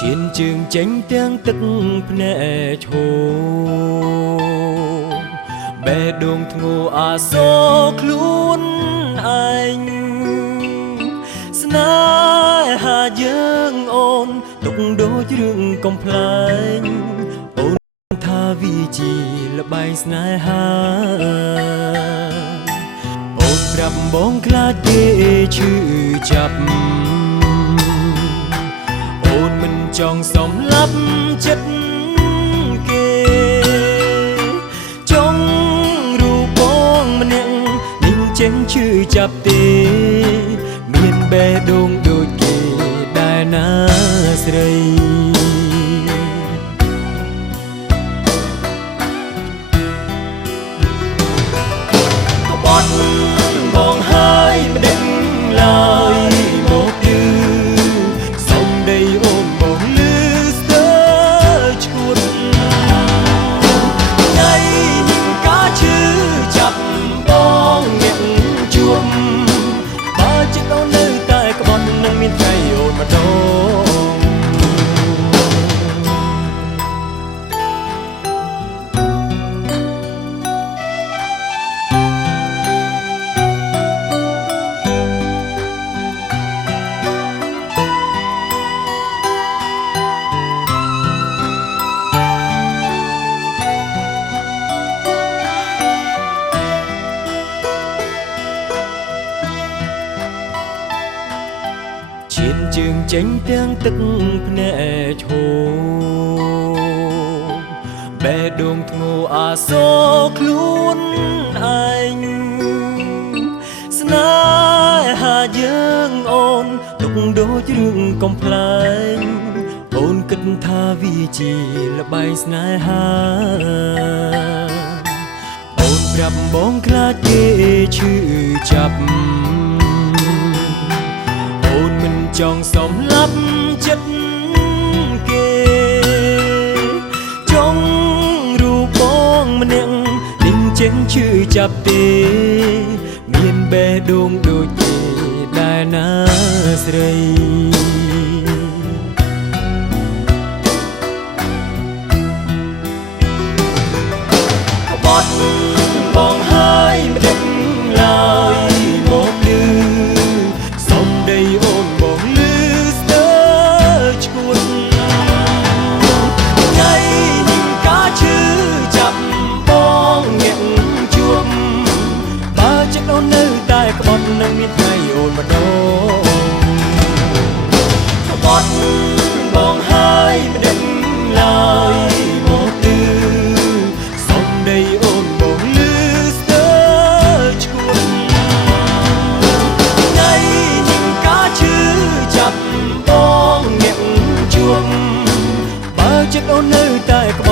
ឈានជើងចេញទាំងទឹកភ្នែកឈោបេះដូងធ្ងោអាសូរខ្លួនឯងស្នេហាយើងអូនទុកដូចរឿងកំប្លែងអូនថាវាជាល្បែងស្នេហាអូនប្រាប់បងខ្លាចគេឈឺចាប់អូនមិនចង់សំលាប់ចិត្តគេចង់រូបបងម្នាក់នឹងចេញឈឺចាប់ទេមានបេះដូងដូចគេដែរណាស្រីក្បត់បងហើយមិនដឹងឡើយមកយឺសំដីអូនបងលឺស្ទើរឈួតថ្ងៃនឹងការឈឺចាប់បងអ្នកជួបបើចិត្តអូននៅតែក្បត់នឹងមានថ្ងៃអូនម្ដងឈានជើងចេញទាំងទឹកភ្នែកឈោបេះដូងធ្ងោអាសូរខ្លួនឯងស្នេហាយើងអូនទុកដូចរឿងកំប្លែងអូនគិតថាវាជាល្បែងស្នេហាអូនប្រាប់បងខ្លាចគេឈឺចាប់អូនមិនចង់សំលាប់ចិត្តគេចង់រូបបងម្នាក់នឹងចេញឈឺចាប់ទេមានបេះដូងដូចគេដែរណាស្រីក្បត់បងហើយមិនដឹងឡើយមកលឺសំដីអូនបងលឺស្ទើរឈួតថ្ងៃនឹងការឈឺចាប់បងអ្នកជួបបើចិត្តអូននៅតែក្បត់នឹងមានថ្ងៃអូនម្ដងក្បត់បងហើយមិនដឹងឡើយមកលឺសំដីអូនបងលឺស្ទើរឈួតថ្ងៃនឹងការឈឺចាប់បងអ្នកជួបបើចិត្តអូននៅតែក្ប